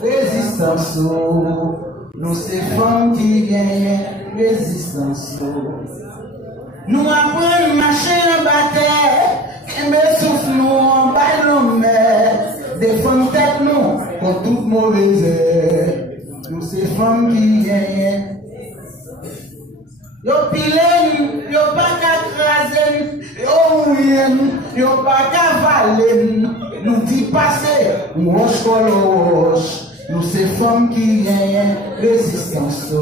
Résistance, nous c'est femmes qui gagnent. Résistance, nous apprenons à marcher en bataille. Et me souffle nous en ballon, mais défendre tête nous contre toute mauvaise. Nous c'est femmes qui gagnent. Yo pilem, yo pas qu'akrasen, yo mouyen, yo pas qu'avalen. Nous dit passer, nous roche coloche. Nous c'est femmes qui gagnent résistance.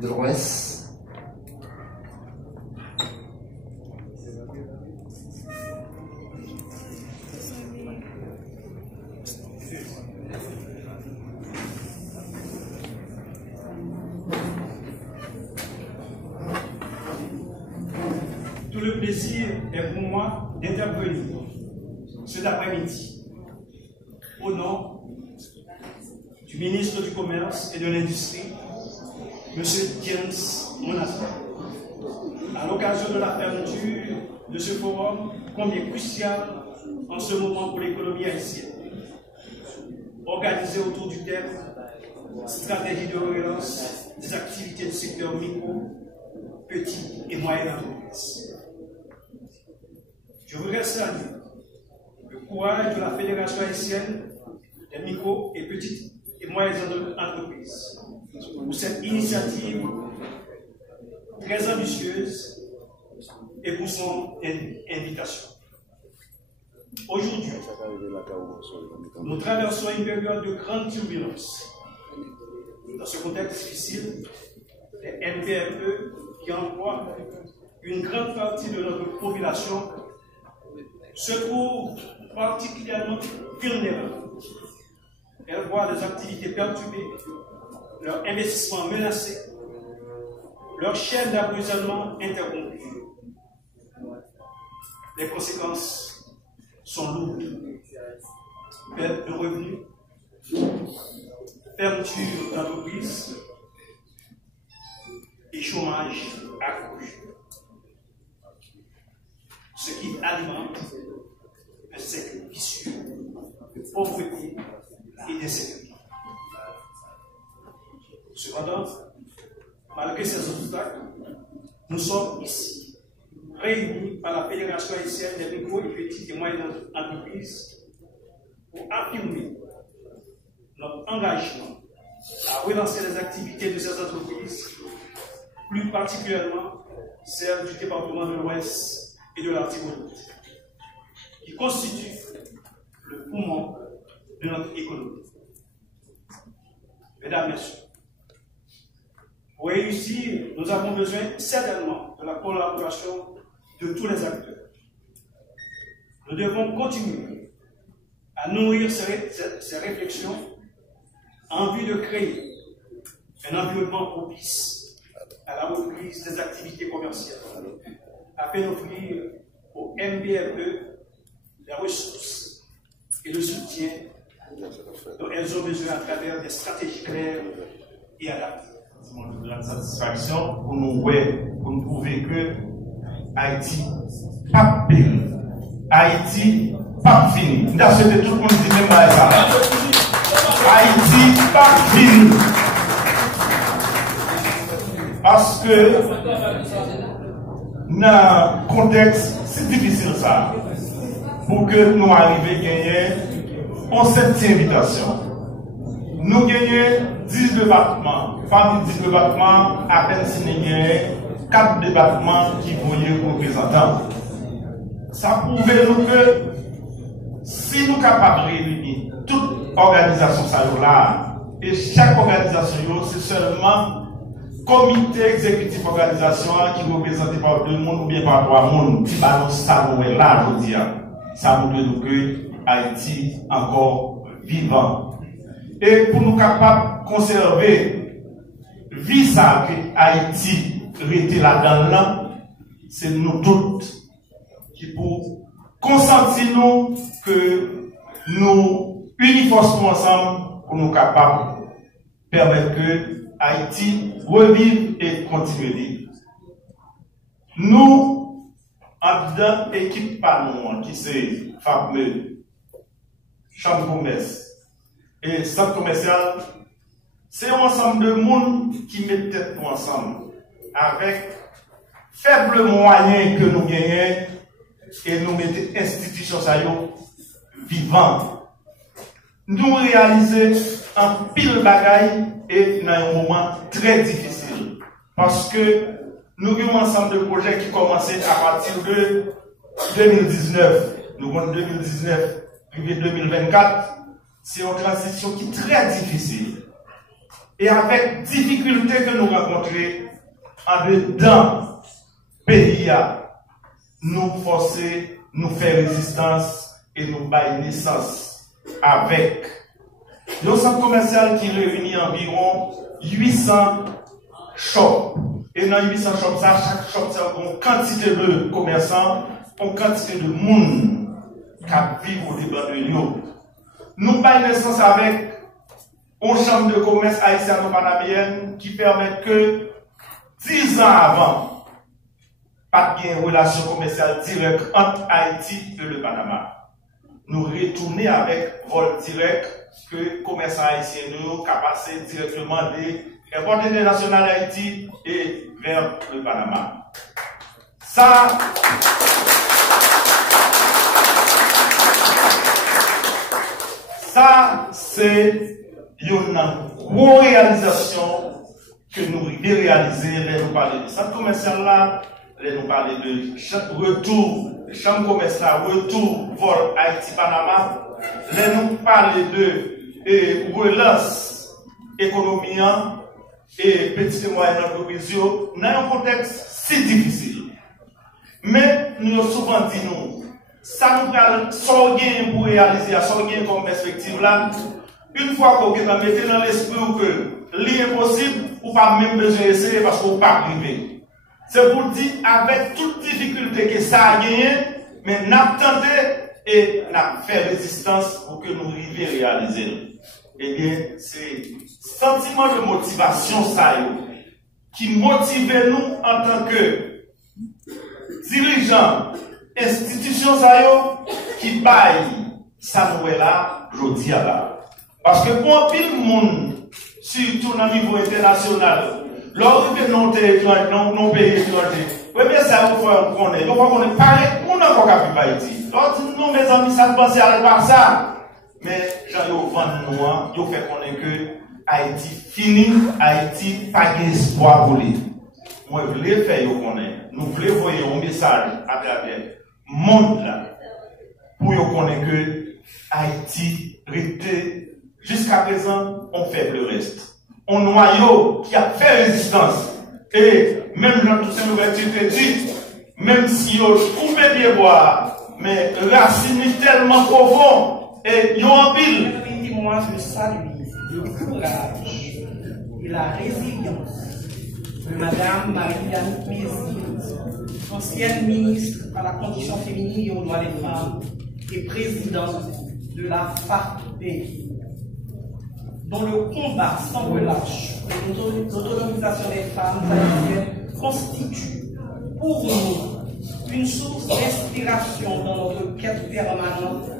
De l'Ouest. Tout le plaisir est pour moi d'intervenir cet après-midi au nom du ministre du Commerce et de l'Industrie, M. James Monastir, à l'occasion de la fermeture de ce forum combien crucial en ce moment pour l'économie haïtienne, organisé autour du thème stratégie de relance des activités du secteur micro, petit et moyen entreprises. Je voudrais saluer le courage de la Fédération haïtienne des micro et petites et moyennes entreprises pour cette initiative très ambitieuse et pour son invitation. Aujourd'hui, nous traversons une période de grande turbulence. Dans ce contexte difficile, les MPME qui emploient une grande partie de notre population se trouvent particulièrement vulnérables. Elles voient des activités perturbées, leurs investissements menacés, leur chaîne d'approvisionnement interrompue. Les conséquences sont lourdes. Perte de revenus, fermeture d'entreprises et chômage accru. Ce qui alimente un cercle vicieux de pauvreté et d'insécurité. Cependant, malgré ces obstacles, nous sommes ici, réunis par la Fédération haïtienne des micro et petites et moyennes entreprises pour affirmer notre engagement à relancer les activités de ces entreprises, plus particulièrement celles du département de l'Ouest et de l'Artibonite, qui constituent le poumon de notre économie. Mesdames, Messieurs, pour réussir, nous avons besoin certainement de la collaboration de tous les acteurs. Nous devons continuer à nourrir ces réflexions en vue de créer un environnement propice à la reprise des activités commerciales, afin d'offrir aux MPME les ressources et le soutien dont elles ont besoin à travers des stratégies claires et adaptées. De la satisfaction pour nous, pour nous prouver que Haïti pas pire, Haïti pas fini. Nous avons souhaité tout le monde dit même pas ça. Haïti pas fini. Parce que dans un contexte si difficile ça, pour que nous arrivions à gagner en cette invitation. Nous gagnons 10 départements. Parmi 10 départements, à peine si nous gagnons 4 départements qui vont représentants. Ça prouve nous que si nous sommes capables de réunir toute organisation là, et chaque organisation, c'est seulement comité exécutif organisation qui représenté par 2 mondes ou bien par 3 mondes qui balance ça nous est là aujourd'hui. Ça nous dit que Haïti encore vivant. Et pour nous capables de conserver vie ça que Haïti rester là-dedans, c'est nous toutes qui pour consentir nous que nous unissons ensemble pour nous capables de permettre que Haïti revive et continue de vivre. Nous en dedans équipe panou qui c'est fameux chambre commerce et centre commercial, c'est un ensemble de monde qui met tête nous ensemble avec faible moyen que nous gagnons et nous mettons institutions vivantes. Nous réalisons un pile bagaille et dans un moment très difficile parce que nous avons un ensemble de projets qui commençaient à partir de 2019. Nous avons 2019, puis 2024. C'est une transition qui est très difficile. Et avec difficulté que nous rencontrons en dedans pays, nous forcer, nous faire résistance et nous bailler naissance avec le centre commercial qui réunit environ 800 shops. Et dans 800 shops, chaque shop a une quantité de commerçants, une quantité de monde qui vivent au débat de l'eau. Nous baillons naissance avec une chambre de commerce haïtiano-panaméenne qui permet que 10 ans avant, pas de relation commerciale directe entre Haïti et le Panama. Nous retournons avec vol direct que les commerçants haïtiens nous passé directement des aéroports internationaux d'Haïti et vers le Panama. Ça, c'est une grosse réalisation que nous avons réalisée. Nous parlons de centre commercial là, nous parlons de retour, chambre commerciale, retour, vol Haïti-Panama, nous parlons de relance économique et petites et moyennes entreprises dans un contexte si difficile. Mais nous avons souvent dit nous, ça nous a sorti pour réaliser, sorti comme perspective là. Une fois qu'on a mis dans l'esprit que l'impossible, ou pas même besoin d'essayer parce qu'on ne peut pas arriver. C'est pour dire, avec toute difficulté que ça a gagné, mais nous avons tenté et nous avons fait résistance pour que nous arrivions à réaliser. Eh bien, c'est sentiment de motivation ça qui motive nous en tant que dirigeants, institutions ça qui baillent ça nous est là, je dis à là. Parce que pour un pile monde, surtout au niveau international, lors de nos territoires, nos pays étrangers, oui, bien ça, il faut qu'on ait. Il faut qu'on ait parlé, on n'a pas pu Haïti. L'autre, nous, mes amis, ça ne pense pas ça. Mais, j'en ai au vent noir, il faut qu'on ait que Haïti fini, Haïti pas d'espoir pour lui. Moi, je voulais faire qu'on ait. Nous voulons envoyer un message à travers le monde là, pour qu'on ait que Haïti reste. Jusqu'à présent, on fait le reste. Un noyau qui a fait résistance. Et même dans toutes ces nouvelles dit, même si on coupé des bois, mais racine tellement profond, et ils ont en pile. Permettez-moi de saluer le courage et la résilience de Madame Marie-Anne Mézil, ancienne ministre à la condition féminine et aux droits des femmes et présidente de la FARPE, dont le combat sans relâche pour l'autonomisation des femmes haïtiennes constitue pour nous une source d'inspiration dans notre quête permanente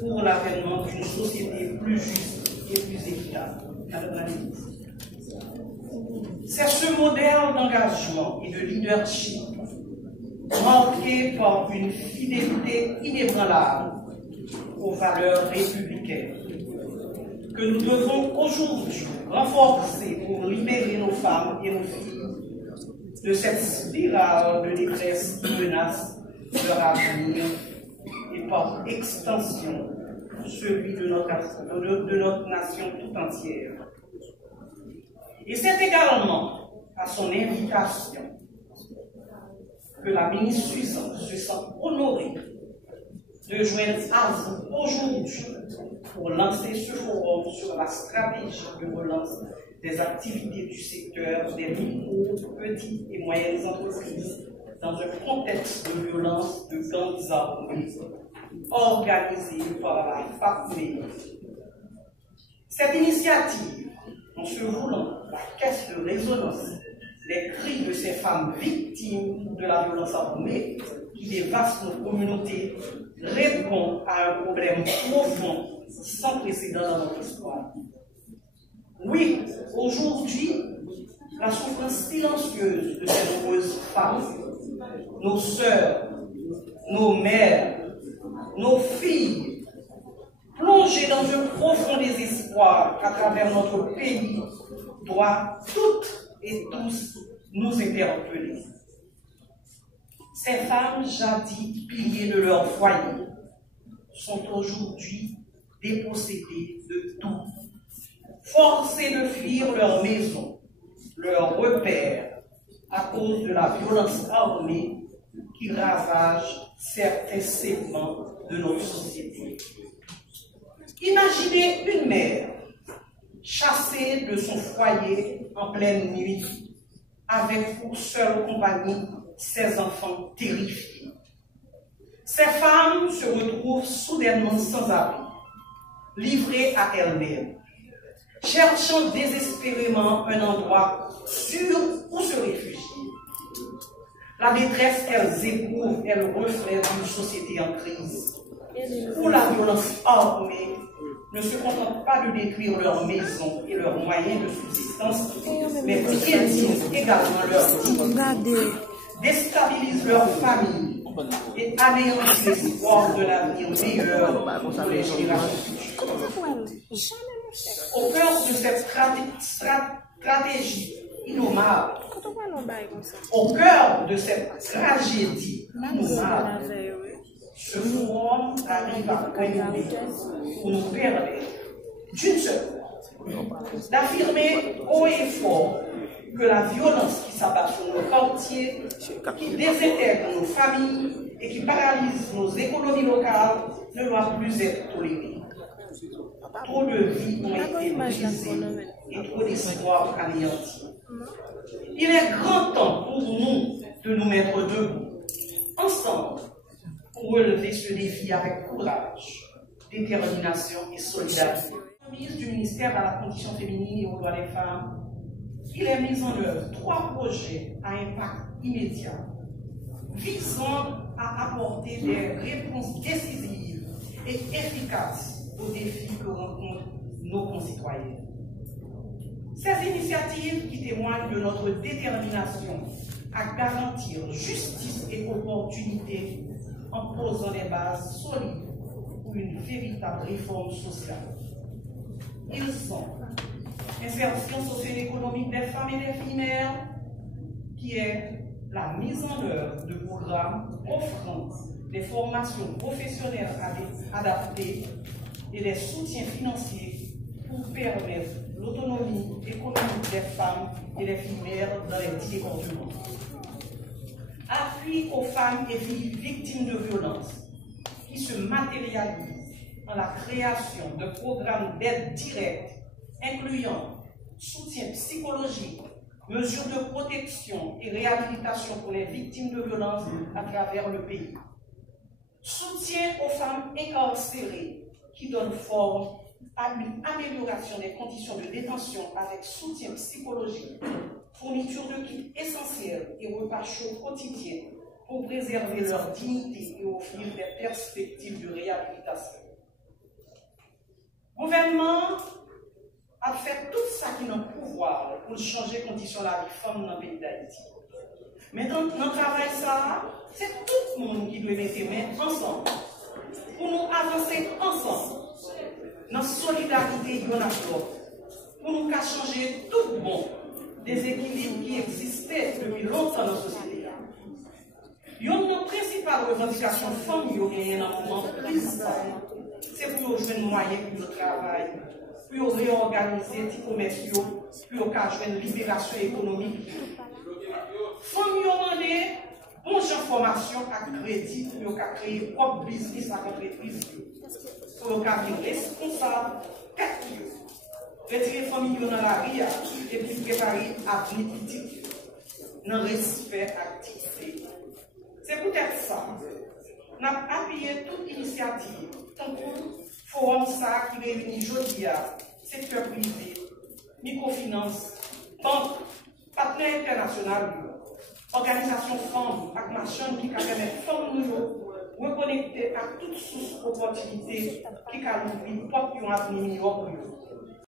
pour l'avènement d'une société plus juste et plus équitable. Madame la ministre, c'est ce modèle d'engagement et de leadership marqué par une fidélité inébranlable aux valeurs républicaines que nous devons aujourd'hui renforcer pour libérer nos femmes et nos filles de cette spirale de détresse qui menace leur avenir et par extension celui de notre nation tout entière. Et c'est également à son invitation que la ministre Suzanne se sent honorée de joindre à vous aujourd'hui pour lancer ce forum sur la stratégie de relance des activités du secteur des micro, petites et moyennes entreprises dans un contexte de violence de gangs armés organisée par la FARPE. Cette initiative, en se voulant la caisse de résonance des cris de ces femmes victimes de la violence armée, qui dévaste nos communautés répond à un problème profond sans précédent dans notre histoire. Oui, aujourd'hui, la souffrance silencieuse de ces nombreuses femmes, nos sœurs, nos mères, nos filles, plongées dans un profond désespoir à travers notre pays, doit toutes et tous nous interpeller. Ces femmes, jadis piliers de leur foyer, sont aujourd'hui dépossédées de tout, forcées de fuir leur maison, leurs repères, à cause de la violence armée qui ravage certains segments de notre société. Imaginez une mère chassée de son foyer en pleine nuit, avec pour seule compagnie ses enfants terrifiés. Ces femmes se retrouvent soudainement sans abri, livrées à elles-mêmes, cherchant désespérément un endroit sûr où se réfugier. La détresse qu'elles éprouvent est le reflet d'une société en crise, où la violence armée ne se contente pas de détruire leurs maisons et leurs moyens de subsistance, mais piétine également leur dignité, déstabilise leur famille et anéantit l'espoir de l'avenir meilleur pour les générations futures. Au cœur de cette stratégie innommable, au cœur de cette tragédie innommable, ce forum arrive à point nommé pour nous permettre, d'une seule fois, d'affirmer haut et fort que la violence qui s'abat sur nos quartiers, qui désintègre nos familles et qui paralyse nos économies locales ne doit plus être tolérée. Trop de vies ont été brisées et trop d'espoirs anéantis. Il est grand temps pour nous de nous mettre debout, ensemble, pour relever ce défi avec courage, détermination et solidarité. La mise du ministère à la condition féminine et aux droits des femmes, il est mis en œuvre 3 projets à impact immédiat visant à apporter des réponses décisives et efficaces aux défis que rencontrent nos concitoyens. Ces initiatives qui témoignent de notre détermination à garantir justice et opportunité en posant des bases solides pour une véritable réforme sociale. Ils sont insertion socio-économique des femmes et des filles mères, qui est la mise en œuvre de programmes offrant des formations professionnelles adaptées et des soutiens financiers pour permettre l'autonomie économique des femmes et des filles mères dans les 10 départements. Appui aux femmes et filles victimes de violences qui se matérialisent dans la création de programmes d'aide directe incluant soutien psychologique, mesures de protection et réhabilitation pour les victimes de violences à travers le pays. Soutien aux femmes incarcérées qui donnent forme à une amélioration des conditions de détention avec soutien psychologique, fourniture de kits essentiels et repas chauds quotidiens pour préserver leur dignité et offrir des perspectives de réhabilitation. Le gouvernement a fait tout ça qui est dans le pouvoir pour changer les conditions de la vie femme dans le pays d'Haïti. Mais dans le travail, c'est tout le monde qui doit mettre les mains ensemble pour nous avancer ensemble dans la solidarité pour nous changer tout bon des équilibres qui existaient depuis longtemps dans la société. Une de nos principales revendications familiales dans le moment crise, c'est pour nous jouer moyens pour le travail, pour réorganiser les commerciaux, pour jouer une libération économique. Famille demandé bon genre formation à crédit pour créer propre business à l'entreprise, pour être responsable, retirer famille dans la rue et puis préparer l'avenir petit dans respect activité. C'est peut-être ça. Nous avons appuyé toute initiative, tant que forum ça qui réunit aujourd'hui, secteur privé, microfinance, banque, partenaires internationaux, organisation femmes, avec machin qui permet femmes nous reconnecter à toutes sources d'opportunités qui ont une porte pour un avenir meilleur pour eux.